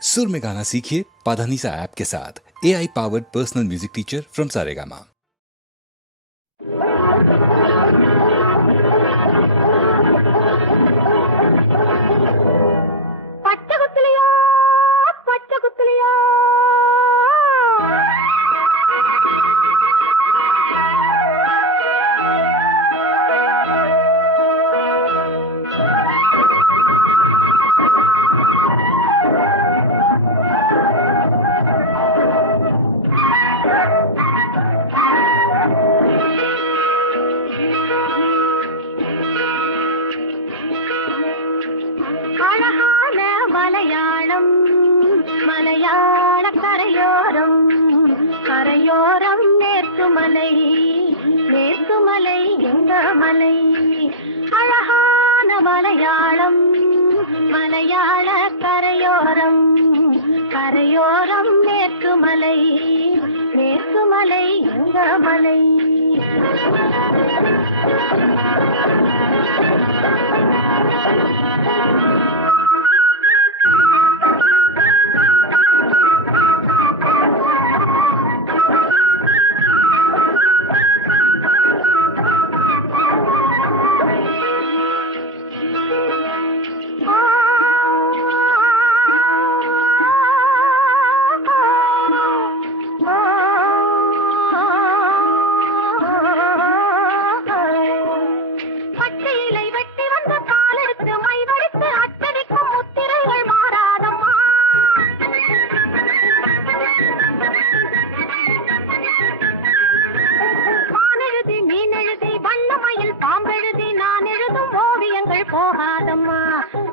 सुर में गाना सीखिए पाधानीसा ऐप के साथ। AI powered personal music teacher from Saregama. Malayalam மலையாள கரையோரம் கரையோரம் மேற்குமலை மேற்குமலை எங்க மலை அழகான மலையாளம் மலையாள கரையோரம் கரையோரம் மேற்குமலை மேற்குமலை எங்க மலை போகாதம்மா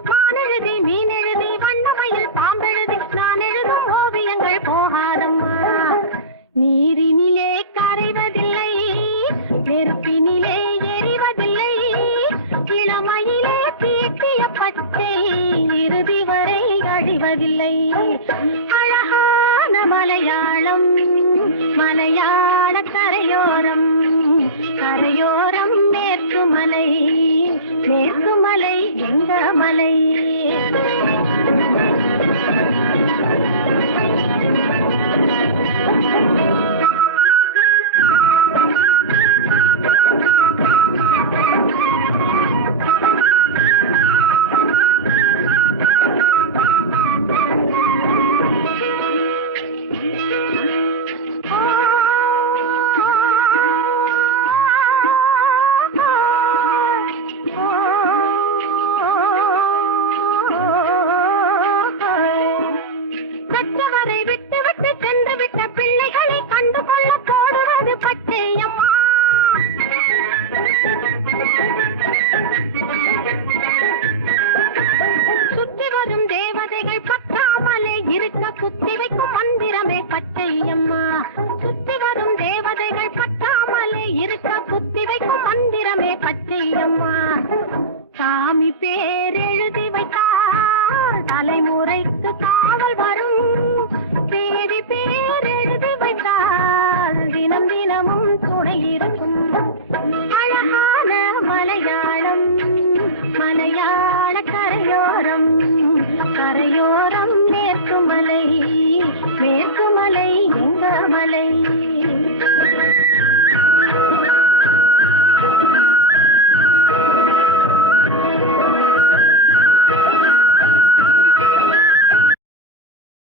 மானெழுதி மீனெழுதி வண்ணமயில் பாம்பெழுதி நான் எழுதும் ஓவியங்கள் போகாதம்மா நீரினிலே கரைவதில்லை நெருப்பினிலே எரிவதில்லை இளமையிலே தீட்டிய பச்சை இறுதி வரை அழிவதில்லை அழகான மலையாளம் மலையாள கரையோரம் கரையோரம் மேற்குமலை மேற்குமலை எங்க மலை பிள்ளைகளை கண்டுகொள்ள போடுவது பச்சையம்மா சுற்றி வரும் தேவதைகள் பற்றாமலே இருக்க குத்தி வைக்கும் மந்திரமே பச்சையம்மா சுற்றி வரும் தேவதைகள் பற்றாமலே இருக்க குத்தி வைக்கும் மந்திரமே பச்சையம்மா சாமி பேர் எழுதி வைத்தால் தலைமுறைக்கு காவல் வரும் தேவி பேர் எழுதி வைத்தால் தினம் தினமும் துணை இருக்கும் அழகான மலையாளம் மலையாள கரையோரம் கரையோரம் மேற்குமலை மேற்குமலை எங்க மலை